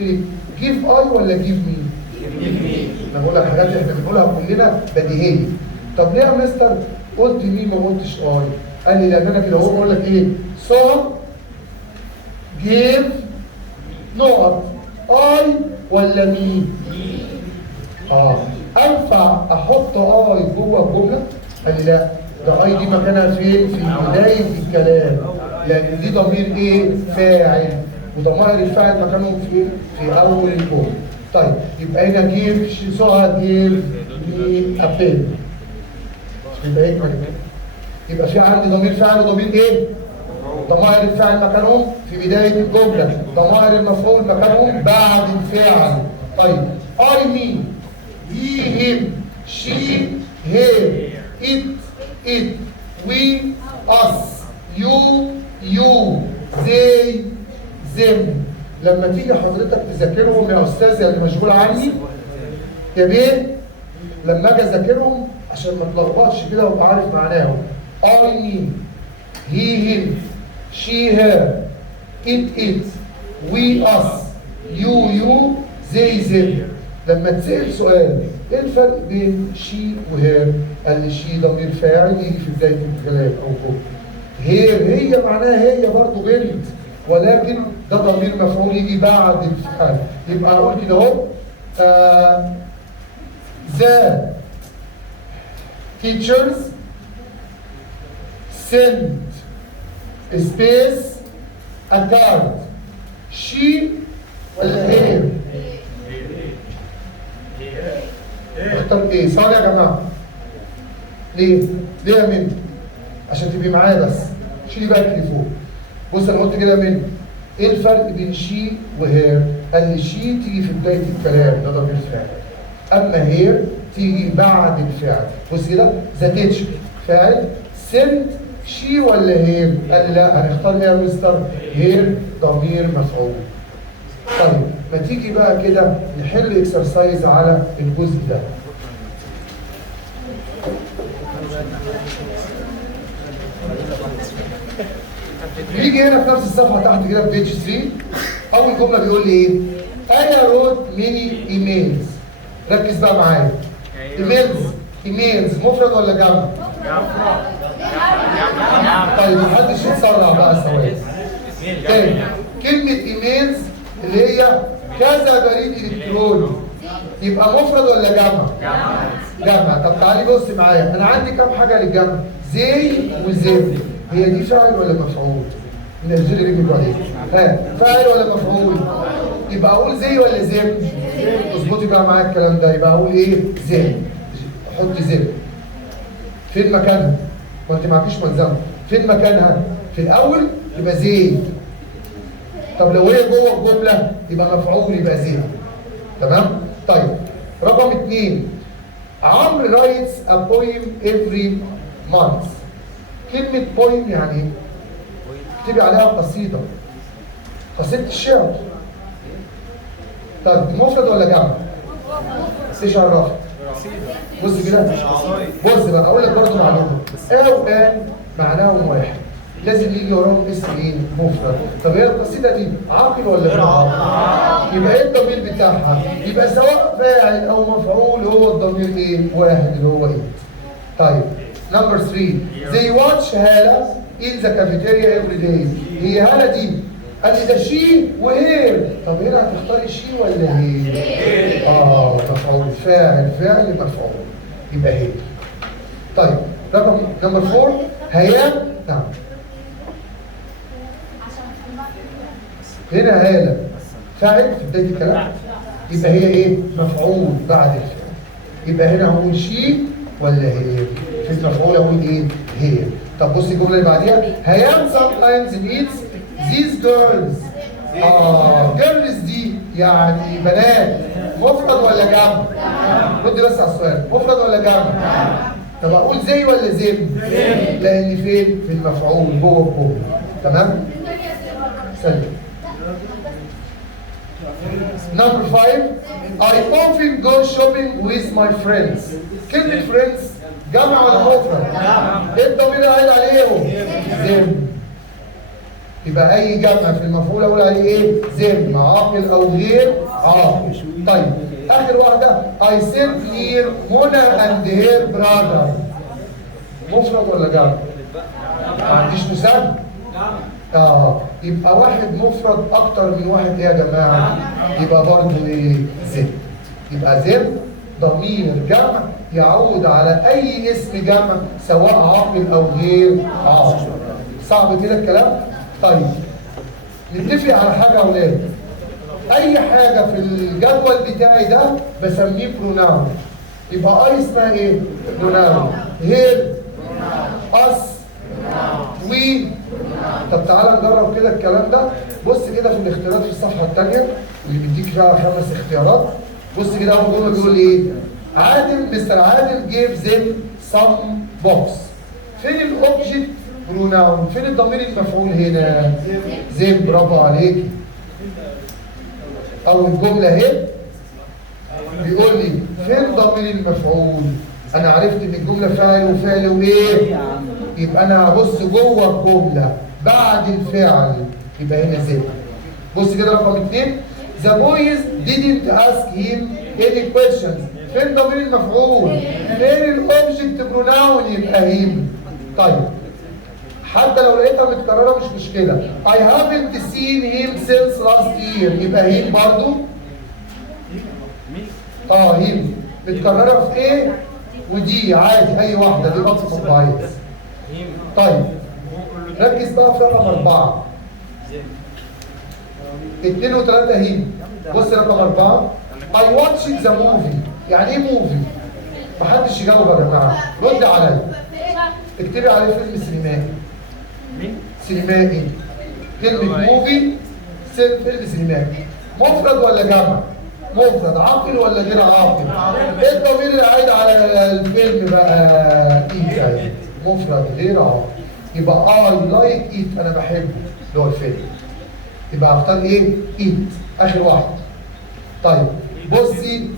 تفتكر جيف اي ولا جيف مي؟ انا بقول لك حاجات احنا بنقولها كلنا بديهيه. طب ليه يا مستر قلت مي ما قلتش اي؟ قال لي لان انا كده هو بقول لك ايه؟ سو جيف نقط اي ولا مي؟ انفع احط اي جوه الجمله؟ قال لي لا، ده اي دي مكانها فين؟ في بدايه الكلام، لان دي ضمير ايه؟ فاعل، وضمائر الفاعل مكانهم فين؟ في اول الجمله. طيب يبقى هنا جيف سوها جيف مي ابل. يبقى ايه كده؟ يبقى في عندي ضمير فاعل وضمير ايه؟ ضمائر الفاعل مكانهم في بدايه الجمله، ضمائر المفعول مكانهم بعد الفعل. طيب I me he him she her it we us you they them. لما تيجي حضرتك تذاكرهم يا استاذ اللي مشغول عني يا بيه، لما اجي اذاكرهم عشان ما تلخبطش كده وابقى عارف معناهم. I me he him she her it we us you they them. لما تسأل سؤال ايه الفرق بين شي وهير؟ قال لي شي ضمير فاعل يجي في بدايه الكلام او جمله. هير هي معناها هي برضه بنت، ولكن ده ضمير مفعول يجي بعد الفعل. يبقى اقول كده اهو the teachers sent space a card. she ولا هير؟ اختار ايه؟ صار يا جماعه. ليه؟ ليه يا منى؟ عشان تبقي معايا بس. شيلي بقى التليفون. بص انا قلت كده يا منى. ايه الفرق بين شي وهير؟ قال لي شي تيجي في بدايه الكلام ده ضمير فاعل. اما هير تيجي بعد الفعل. بص كده ذا تيتشر فاعل، سنت شي ولا هير؟ قال لي لا هنختار ايه يا مستر؟ هير ضمير مفعول. طيب ما تيجي بقى كده نحل اكسرسايز على الجزء ده. نيجي هنا في نفس الصفحه تحت كده في بيج 3. اول جمله بيقول لي ايه؟ انا روت ميني ايميلز. ركز بقى معايا. ايميلز مفرد ولا جمع؟ طيب محدش يتسرع بقى ثواني. تاني كلمه ايميلز اللي هي كذا بريد الكتروني، يبقى مفرد ولا جمع؟ جمع. طب تعالي بص معايا، انا عندي كام حاجه للجمع؟ زي وزم. هي دي فاعل ولا مفعول؟ نزلي رجلك عليه. فاعل ولا مفعول؟ يبقى اقول زي ولا زم؟ اظبطي بقى معايا الكلام ده. يبقى اقول ايه؟ زم. احط زم. فين مكانها؟ ما انت معكيش ملزمه. فين مكانها؟ في الاول يبقى زي. طب لو هي جوه الجمله يبقى مفعول يبقى زي. تمام؟ طيب رقم 2 عمرو رايتس ا بويم افري مانث. كلمه بويم يعني ايه؟ اكتبي عليها قصيده، قصيده الشعر. طيب مفرد ولا جمع؟ ايش عرفت؟ بص كده، بص بقى اقول لك برضه معلومه. او ان معناهم واحد، لازم يجي وراهم اسم ايه؟ مفرد. طب هي القصيده دي عاقل ولا غير عاقل؟ يبقى ايه الضمير بتاعها؟ يبقى سواء فاعل او مفعول هو الضمير ايه؟ واحد اللي هو ايه؟ طيب نمبر 3 they watch هالة in the cafeteria every day. هي هالة دي قال لي ده شي وهير. طب هنا هتختاري شي ولا هير؟ مفعول فاعل مفعول يبقى هير. طيب رقم نمبر 4 هيام. نعم هنا هالة فاعل في بداية الكلام، يبقى هي ايه؟ مفعول بعد الفعل. يبقى هنا هقول شي ولا هير؟ في المفعول اقول ايه؟ هير. طب بصي الجملة اللي بعديها هيام sometimes meets these girls. girls دي يعني بنات، مفرد ولا جمع؟ رد بس على السؤال، مفرد ولا جمع؟ طب اقول زي ولا زم؟ لان فين؟ في المفعول جوه الجمله. تمام؟ سلم. Number 5 I often go shopping with my friends. كلمة friends جمع ولا مفرد؟ ايه الضمير اللي قايل عليهم؟ زم. يبقى اي جمع في المفعول اقول عليه ايه؟ ذم، عاقل او غير عاقل. طيب اخر واحده I said near منى and her brother. مفرد ولا جمع؟ ما عنديش مثال؟ يبقى واحد مفرد اكتر من واحد ايه يا جماعه؟ يبقى برضه ايه؟ ذم. يبقى ذم ضمير جمع يعود على اي اسم جمع سواء عاقل او غير عاقل. صعب كده الكلام؟ طيب نتفق على حاجه يا اولاد. اي حاجه في الجدول بتاعي ده بسميه بروناون. يبقى اي اسمها ايه؟ بروناون. هير، اس، وي. طب تعالى نجرب كده الكلام ده. بص كده في الاختيارات في الصفحه الثانيه اللي بيديك فيها 5 اختيارات. بص كده اول جمله بيقول ايه؟ مستر عادل جيف ذم سم بوكس. فين الاوبجكت بروناون؟ فين الضمير المفعول هنا؟ ذم. برافو عليك. اول جمله اهي بيقول لي فين ضمير المفعول؟ انا عرفت ان الجمله فاعل وفعل وايه؟ يبقى انا هبص جوه الجمله بعد الفعل يبقى هنا ذم. بص كده رقم 2 The boys didn't ask him any questions. فين ضمير المفعول؟ فين الاوبجكت بروناون؟ يبقى him. طيب حتى لو لقيتها متكرره مش مشكله. I haven't seen him since last year. يبقى him برضو. him متكرره في ايه؟ ودي عادي اي واحده دي بطل كويس. طيب ركز بقى في رقم 4. 2 و3 هي. بص رقم 4 I watched the movie. يعني ايه موفي؟ محدش يجاوب يا جماعه، رد عليا. اكتبي عليه فيلم سينمائي. سينمائي. كلمة موفي فيلم سينمائي. مفرد ولا جمع؟ مفرد. عاقل ولا غير عاقل؟ ايه الضمير اللي عايد على الفيلم بقى؟ ايت. مفرد غير عاقل. يبقى I like it. انا بحبه اللي هو الفيلم. يبقى هختار ايه؟ ايت. اخر واحد. طيب بصي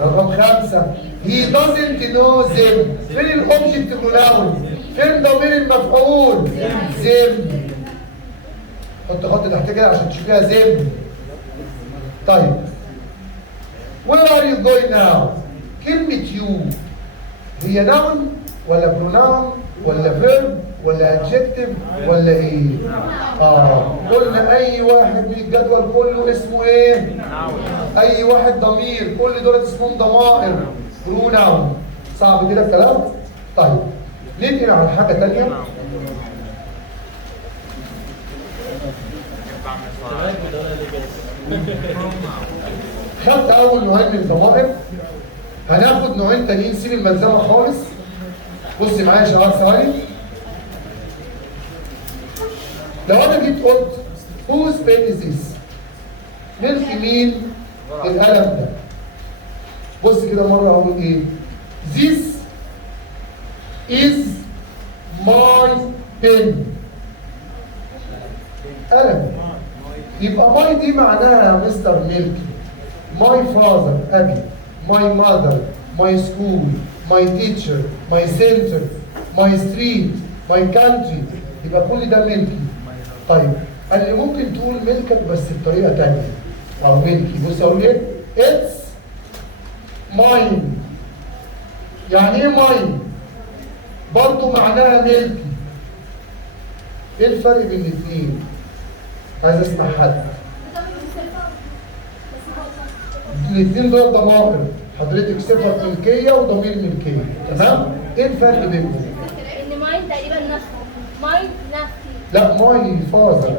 رقم 5 He doesn't know them. فين الاوبجكت بروناون؟ فين ضمير المفعول؟ them. حط خط تحت كده عشان تشوفيها them. طيب Where are you going now؟ كلمة you هي noun ولا pronoun ولا verb ولا adjective ولا ايه؟ قلنا اي واحد من الجدول كله اسمه ايه؟ اي واحد ضمير، كل دول اسمهم ضمائر pronoun. صعب كده الكلام؟ طيب ننقل على حاجة تانية. خدت اول نوعين من الضمائر، هناخد نوعين تانيين. سيب الملزمة خالص. بص معايا شباب ثواني. لو انا جيت قلت whose pen is this؟ ملك مين القلم ده؟ بص كده مرة اقول ايه؟ This is my pen. قلم. يبقى my دي معناها يا مستر ملكي. My father أبي. My mother. My school. My teacher. My center. My street. My country. يبقى كل ده ملكي. طيب اللي ممكن تقول ملكك بس بطريقة تانية. أو ملكي. بص أقول إيه؟ It's mine. يعني إيه mine؟ برضه معناها ملكي. إيه الفرق بين الاتنين؟ عايز أسمع حد. الاتنين دول ضمائر. حضرتك صفة ملكية وضمير ملكية. تمام؟ إيه الفرق بينهم؟ إن ماين تقريبا نفسي. ماين نفسي. لا ماين الفاظر.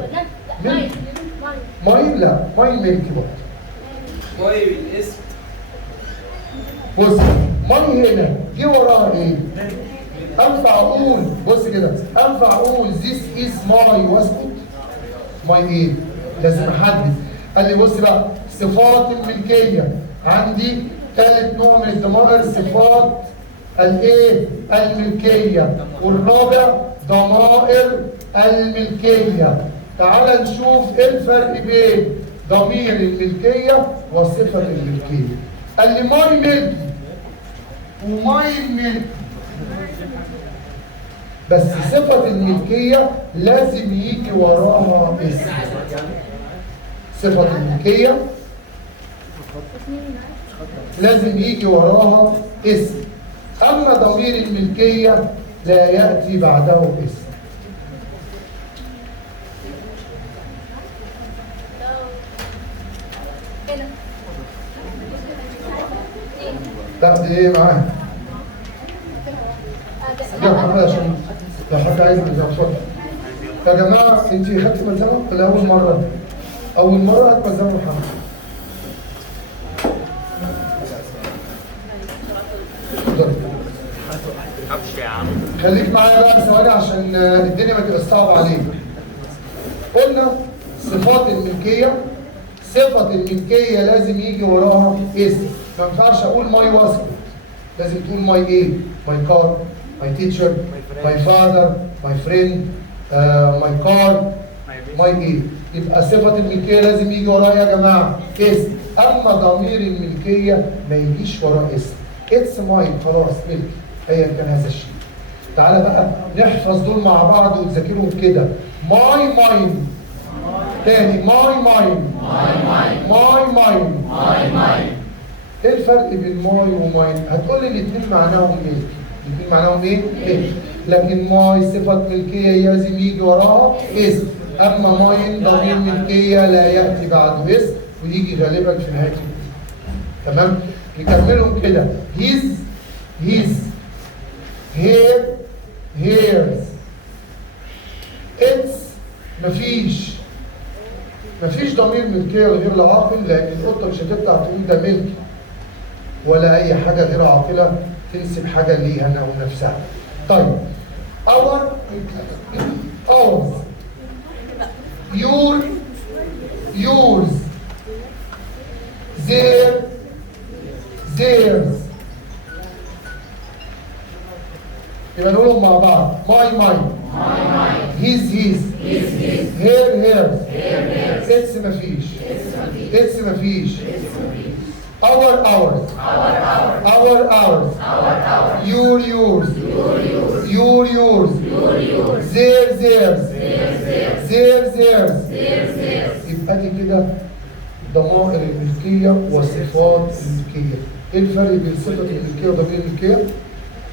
ماين لا ماين ملكي برضه. طيب الاسم بص ماين هنا جه وراها ايه؟ انفع اقول بص كده انفع اقول this is my واسكت؟ ماي ايه؟ لازم احدد. قال لي بص بقى صفات الملكيه عندي ثالث نوع من الضمائر صفات الايه؟ الملكيه. والرابع ضمائر الملكيه. تعال نشوف ايه الفرق بين ضمير الملكيه وصفه الملكيه. قال لي ماي ملكي وماي ملكي. بس صفة الملكية لازم يجي وراها اسم. صفة الملكية لازم يجي وراها اسم، أما ضمير الملكية لا يأتي بعده اسم. لا دي ايه معاها؟ يا محمد عشان لو حد عايز اتفضل. يا جماعة انت خدتي ملزمة ولا أول مرة؟ أول مرة هات ملزمة محمد. خليك معايا بقى ثواني عشان الدنيا ما تبقاش صعبة عليك. قلنا صفات الملكية، صفة الملكية لازم يجي وراها اسم، ما ينفعش أقول ماي واسكت، لازم تقول ماي إيه؟ ماي كار، ماي تيتشر، ماي فاذر، ماي فريند، ماي كار، ماي إيه؟ يبقى صفة الملكية لازم يجي وراها يا جماعة اسم، أما ضمير الملكية ما يجيش وراه اسم. اتس ماين خلاص ملك أيا كان هذا الشيء. تعالى بقى نحفظ دول مع بعض وتذاكرهم كده. ماي ماين تاني، ماي ماين ماي ماين. ايه الفرق بين ماي وماين؟ هتقول لي الاثنين معناهم ايه؟ الاثنين معناهم ايه؟ ملك. لكن ماي صفة ملكية لازم يجي وراها اسم، اما ماين ضمير ملكية لا يأتي بعده اسم ويجي غالبا في نهاية الجملة. تمام؟ نكملهم كده. his her hers. its مفيش ضمير ملكية غير عاقل، لأن القطة مش هتطلع تقول ده ملك ولا أي حاجة غير عاقلة تنسب حاجة ليها أو نفسها. طيب our ours your yours their theirs. يبقى نقولهم مع بعض. my his her hers. its مفيش our ours yours theirs يبقى دي كده ضمائر الملكية وصفات الملكية. ايه الفرق بين صفة الملكية وضمير الملكية؟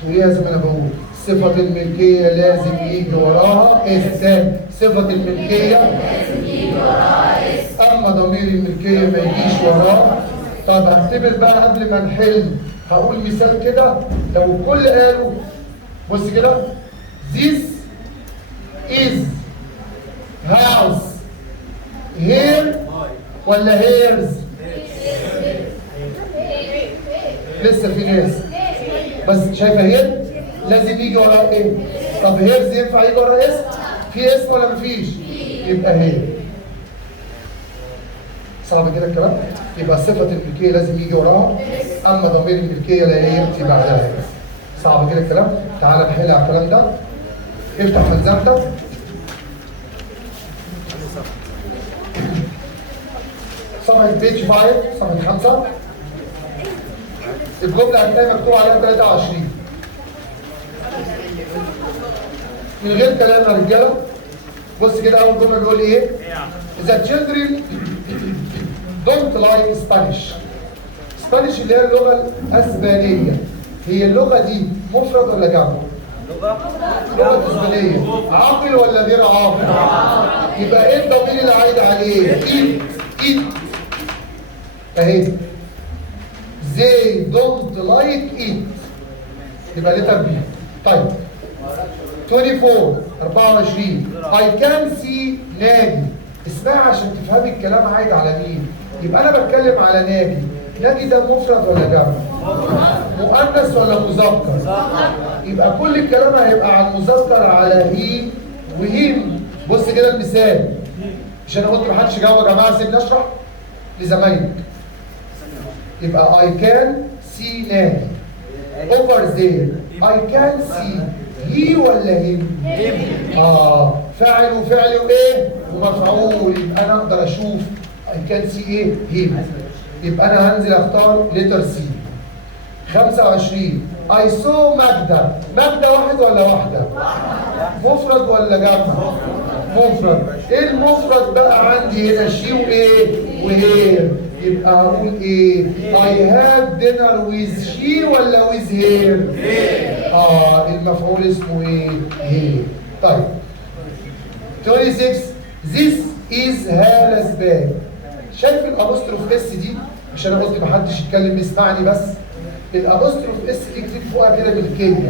تقوليها زي ما انا بقول. صفة الملكية لازم يجي وراها اسم، صفة الملكية لازم يجي وراها اسم، اما ضمير الملكية ما يجيش وراها. طب هختبر بقى قبل ما نحل، هقول مثال كده لو الكل قالوا بص كده. This is house here ولا hers؟ لسه في ناس بس شايفه هير لازم يجي وراها ايه؟ طب هيرز ينفع يجي وراها اسم؟ في اسم ولا مفيش؟ يبقى هير. صعب كده الكلام؟ يبقى صفة الملكية لازم يجي وراها، أما ضمير الملكية لا يأتي بعدها. صعب كده الكلام؟ تعالى نحل على الكلام ده. افتح ملزمتك. صفحة بيج 5 صفحة 5. الجملة هتلاقي مكتوب عليها 23 من غير كلام يا رجالة. بص كده أول جملة بيقول إيه؟ The children don't like Spanish. Spanish اللي هي اللغة الأسبانية. هي اللغة دي مفرد ولا جمع؟ لغة أسبانية. عاقل ولا غير عاقل؟ يبقى إيه الضمير اللي عايد عليه؟ إيد أهي. They don't like it. يبقى لتر بي. طيب 24 I can see ناجي. اسمها عشان تفهمي الكلام عايد على مين. يبقى انا بتكلم على ناجي. ناجي ده مفرد ولا جمع؟ مؤنث ولا مذكر؟ يبقى كل الكلام هيبقى على المذكر على هي وهيم. بص كده المثال. مش انا قلت محدش جاوب يا جماعه؟ سيبني اشرح لزمايلك. يبقى I can see ناجي. over there I can see هي ولا هيم؟ فاعل وفعل وايه؟ ومفعول. يبقى انا اقدر اشوف I can see ايه؟ هيم. يبقى انا هنزل اختار لتر سي. 25 I saw ماجدة. ماجدة واحد ولا واحدة؟ مفرد ولا جمع؟ مفرد. ايه المفرد بقى عندي هنا؟ شي وايه؟ وهير. يبقى هقول ايه؟ I had dinner with she ولا with her؟ المفعول اسمه ايه؟ هير. طيب 26 This is هالة bag. شايف الابوستروف اس دي؟ مش انا قلت محدش يتكلم يسمعني بس. الابوستروف اس دي اكتب فوقها كده بالكلمه.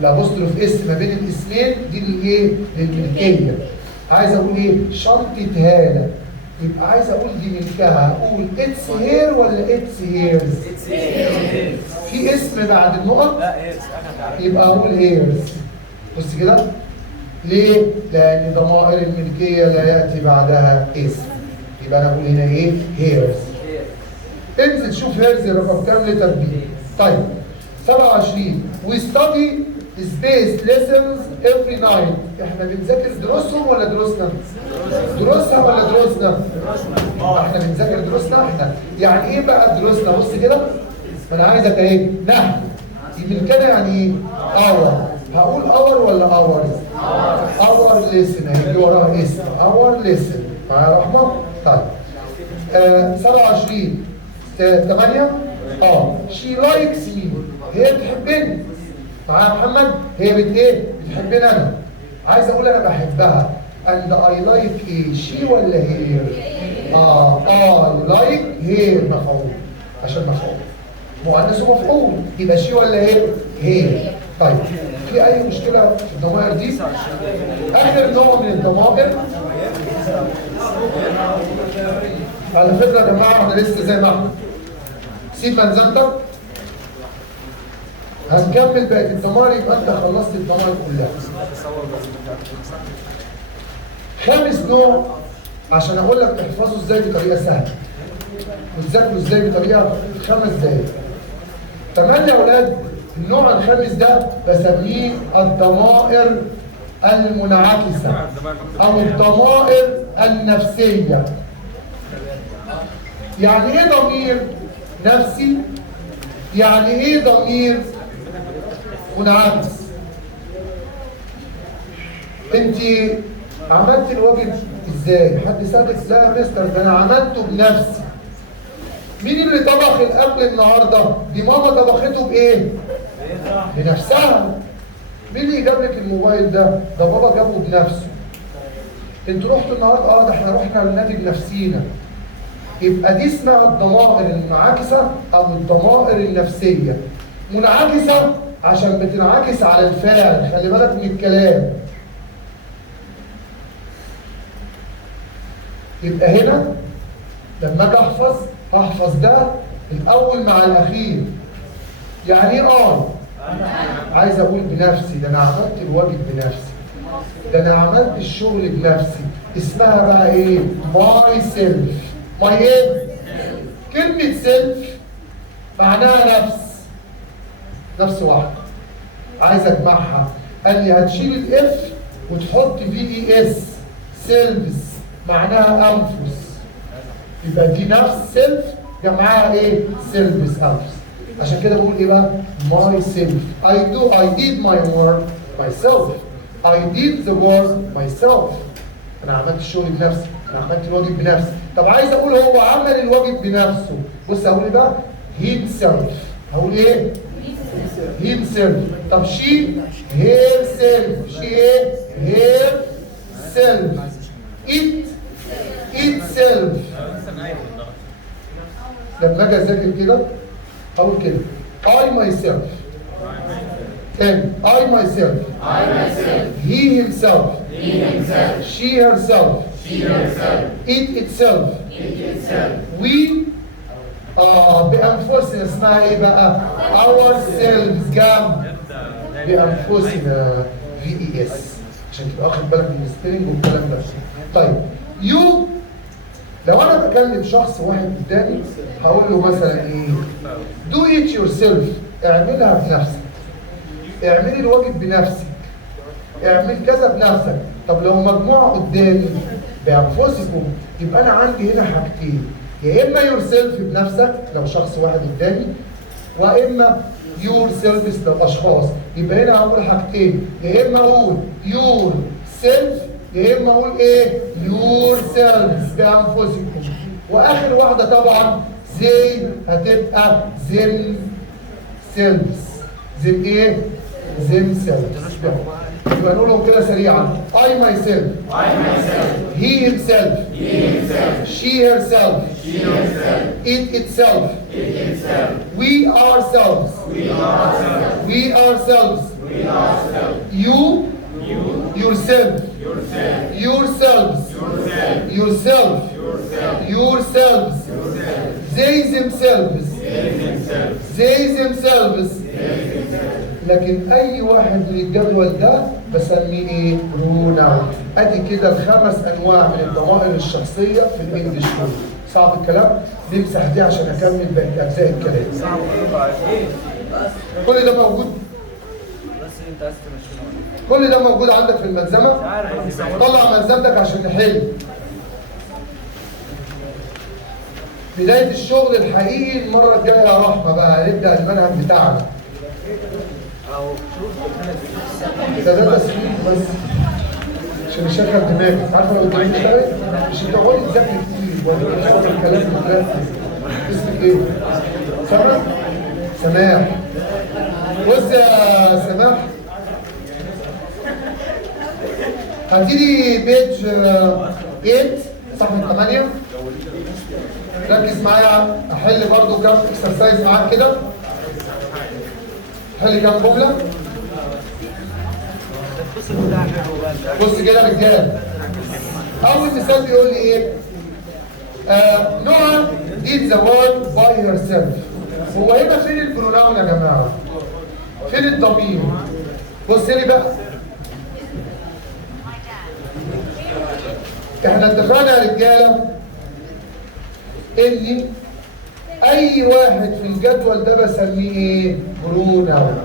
الابوستروف اس ما بين الاسمين دي للايه؟ للملكيه. عايز اقول ايه؟ شنطه هاله. يبقى عايز اقول دي ملكها، اقول اتس هير ولا اتس هيرز؟ في اسم بعد النقط؟ يبقى اقول هيرز. بص كده. ليه؟ لان ضمائر الملكيه لا ياتي بعدها اسم. يبقى انا اقول هنا ايه؟ هيرز. انزل شوف هيرز رقم كام لتر بي. طيب 27 we study space lessons every night. احنا بنذاكر دروسهم ولا دروسنا؟ دروسها ولا دروسنا؟ احنا بنذاكر دروسنا احنا. يعني ايه بقى دروسنا؟ بص كده. انا عايزك اهي نحن. دي من كده يعني ايه؟ اور. هقول اور ولا اور؟ اور ليسن. هيجي وراها اسم. اور ليسن. معايا يا رحمه؟ طيب 27 8 she likes me. هي بتحبني. معايا يا محمد؟ هي ايه؟ بتحبني انا. عايز اقول انا بحبها. and I like ايه؟ she ولا هي؟ I like هي مفعول. عشان مفعول. مؤنث ومفعول. يبقى she ولا هي؟ طيب في اي مشكله في الضمائر دي؟ اخر نوع من الضمائر على فكره يا جماعه احنا لسه زي ما احنا. سيب منزلتك. هنكمل بقيه الضمائر يبقى انت خلصت الضمائر كلها. خامس نوع عشان اقول لك تحفظه ازاي بطريقه سهله وتذاكره ازاي بطريقه 5 دقايق. تمام يا اولاد؟ النوع الخامس ده بسميه الضمائر المنعكسه او الضمائر النفسيه. يعني ايه ضمير نفسي؟ يعني ايه ضمير منعكس؟ انت عملت الواجب ازاي؟ حد سالك؟ لا يا مستر ده انا عملته بنفسي. مين اللي طبخ الاكل النهارده؟ دي ماما طبخته بايه؟ بنفسها. مين اللي جاب لك الموبايل ده؟ ده بابا جابه بنفسه. انتوا رحتوا النهارده؟ ده احنا رحنا للنادي بنفسينا. يبقى دي اسمها الضمائر المنعكسه او الضمائر النفسيه. منعكسه عشان بتنعكس على الفاعل. خلي بالك من الكلام. يبقى هنا لما اجي احفظ هحفظ ده الاول مع الاخير. يعني ايه عايز اقول بنفسي. ده انا عملت الواجب بنفسي. ده انا عملت الشغل بنفسي. اسمها بقى ايه؟ ماي سيلف. ماي ايه؟ كلمة سيلف معناها نفس واحدة. عايز اجمعها. قال لي هتشيل الاف وتحط في اي اس. سيلفز معناها انفس. يبقى دي نفس سيلف جمعها ايه؟ سيلفز انفس. عشان كده بقول ايه بقى؟ ماي سيلف. I did my work myself. I did the work myself. انا عملت الشغل بنفسي. انا عملت الواجب بنفسي. طب عايز اقول هو عمل الواجب بنفسه. بص هقول ايه بقى؟ himself. هقول ايه؟ himself. طب she herself. she ايه؟ herself. itself. لما اجي اذاكر كده هقول كده I myself. I myself. He himself. She herself. It itself. We بأنفسنا. اسمها ايه بقى؟ ourselves. جنب بأنفسنا VES عشان تبقى واخد بالك من السبيلنج والكلام ده. طيب you لو انا بكلم شخص واحد قدامي هقول له مثلا ايه؟ do it yourself. اعملها بنفسك. اعملي الواجب بنفسك. اعمل كذا بنفسك. طب لو مجموعه قدامي بانفسكم يبقى انا عندي هنا حاجتين. يا اما yourself بنفسك لو شخص واحد قدامي، واما يور سيلفز للاشخاص. يبقى هنا هقول حاجتين، يا اما اقول يور سيلف يا اما اقول ايه؟ يور سيلفز بانفسكم. واخر واحده طبعا زي هتبقى زم سيلفز. زم ايه؟ زم سيلفز. يبقى نقولهم كده سريعا. I myself. He himself. She herself. It itself. We ourselves. We ourselves. You. Yourself. Yourselves. Yourself. Yourselves. They themselves. They themselves. لكن اي واحد من الجدول ده بسميه ايه؟ بروناون. ادي كده الخمس انواع من الضمائر الشخصيه في الانجليش كله. صعب الكلام؟ نمسح دي عشان اكمل باقي اجزاء الكلام. كل ده موجود؟ كل ده موجود عندك في الملزمه؟ طلع ملزمتك عشان نحل. بدايه الشغل الحقيقي المره الجايه يا رحمه بقى هنبدا المنهج بتاعنا. ده تسليم بس عشان نشغل دماغك. عارفه لو الدنيا اشتغلت مش هتقعدي تذاكري كتير ولا تشتغل الكلام المتركز. اسمك ايه؟ سماح؟ سماح. بص يا سماح، هتيجي بيج 8 صفحه 8. ركز معايا، احل برضو كام اكسرسايز معاك كده. حل كام جمله. بص كده يا رجاله، اول مثال بيقول لي ايه؟ نوع did the work by herself. هو هنا فين البروناون يا جماعه؟ فين الضمير؟ بص لي بقى، احنا اتفقنا يا رجاله ان اي واحد في الجدول ده بسميه ايه؟ بروناون.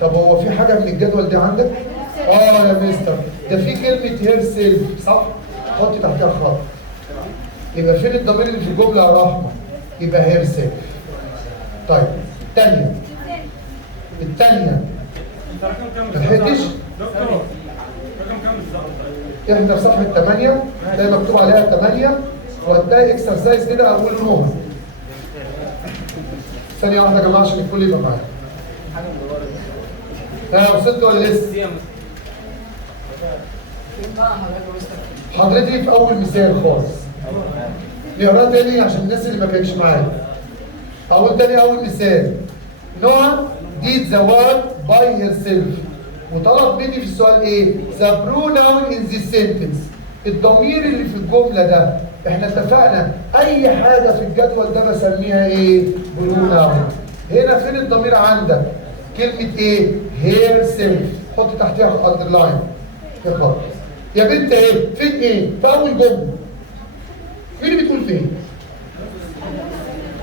طب هو في حاجه من الجدول ده عندك؟ يا مستر، ده في كلمه هير سيلف صح؟ حط تحتها خط. يبقى فين الضمير اللي في الجمله يا رحمه؟ يبقى هير سيلف. طيب الثانيه ما لحقتش؟ احنا في صفحه 8 تلاقي مكتوب عليها 8 وهتلاقي اكسرسايز كده اول نوع. ثانيه واحده يا جماعه عشان الكل يبقى معايا. وصلت ولا لسه؟ حضرتك في اول مثال خالص. نقراه تاني عشان الناس اللي ما كانتش معايا. اقول تاني اول مثال. نوع did the work by herself. وطلب مني في السؤال ايه؟ the pronoun in this sentence. الضمير اللي في الجمله ده احنا اتفقنا اي حاجه في الجدول ده بسميها ايه؟ pronoun. هنا فين الضمير عندك؟ كلمه ايه؟ herself. حط تحتها اندرلاين في خط. يا بنت ايه؟ فين ايه؟ في اول جمله. مين اللي بتقول فين؟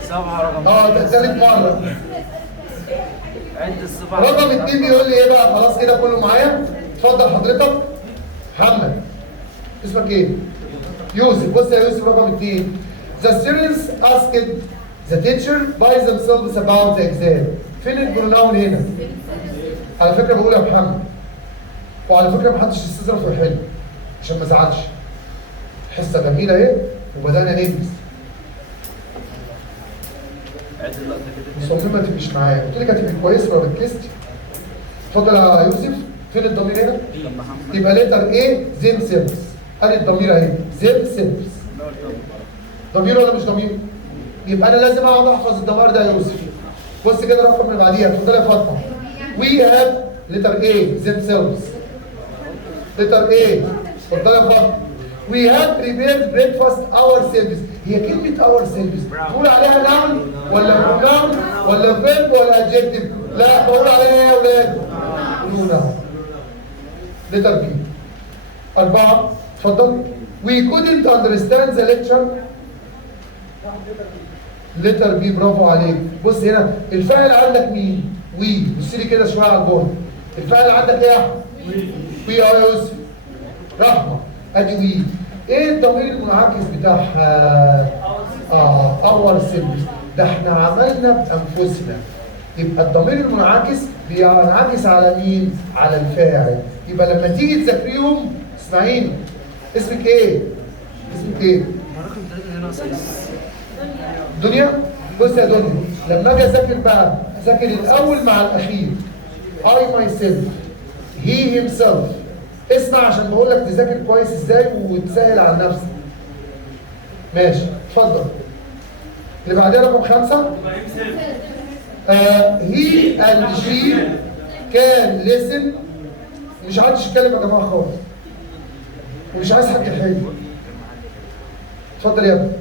صفحة رقم ده ثالث مرة. عد الصفحة رقم 2 بيقول لي ايه بقى؟ خلاص كده كله معايا؟ اتفضل حضرتك. محمد. اسمك ايه؟ يوسف. بص يا يوسف رقم 2. The students asked the teacher by themselves about the exam. فين البروناون هنا؟ على فكرة بقول يا محمد. وعلى فكرة محدش يستظرف ويحل عشان ما ازعلش. حصة جميلة اهي وبدأنا ننجز. مصممة تبقيش معايا، قلت لك هتبقي كويس ولا ركزتي؟ اتفضل يا يوسف، فين الضمير هنا؟ يبقى لتر ايه؟ زيم سيلفز. ادي الضمير اهي، زيم سيلفز. ضمير ولا مش ضمير؟ يبقى انا لازم اقعد احفظ الضمائر ده يا يوسف. بص كده الرقم اللي بعديها، اتفضل يا فاطمة. وي هاف لتر ايه؟ زيم سيلفز. لتر ايه؟ اتفضل يا فاطمة. We have prepared breakfast ourselves. هي كلمة ourselves تقول عليها noun ولا pronoun ولا verb ولا adjective؟ لا، بقول عليها ايه يا ولاد؟ pronoun. letter B. 4 اتفضل. We couldn't understand the lecture. letter B. برافو عليك. بص هنا الفاعل عندك مين؟ وي. بص لي كده شوية على الجملة. الفاعل عندك ايه يا احمد؟ وي يا يوسف. رحمة. ادي وي. ايه الضمير المنعكس بتاعها؟ اور سيلفز. ده احنا عملنا بانفسنا. يبقى الضمير المنعكس بينعكس على مين؟ على الفاعل. يبقى لما تيجي تذاكريهم اسمعيني. اسمك ايه؟ اسمك ايه؟ رقم 3 هنا ناقص دنيا؟ بص يا دنيا، لما اجي اذاكر بقى اذاكر الاول مع الاخير. I myself he himself. اسمع عشان بقول لك تذاكر كويس ازاي وتسهل على نفسك. ماشي اتفضل. اللي بعدها رقم 5. he and she can listen. مش عايز يتكلم يا جماعه خالص ومش عايز حد يحل. اتفضل يا ابني.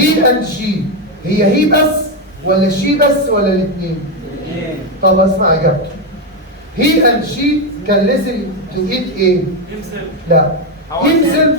he and she هي هي بس ولا شي بس ولا الاثنين؟ طب اسمع اجابته. he and she can listen to it ايه؟ لا himself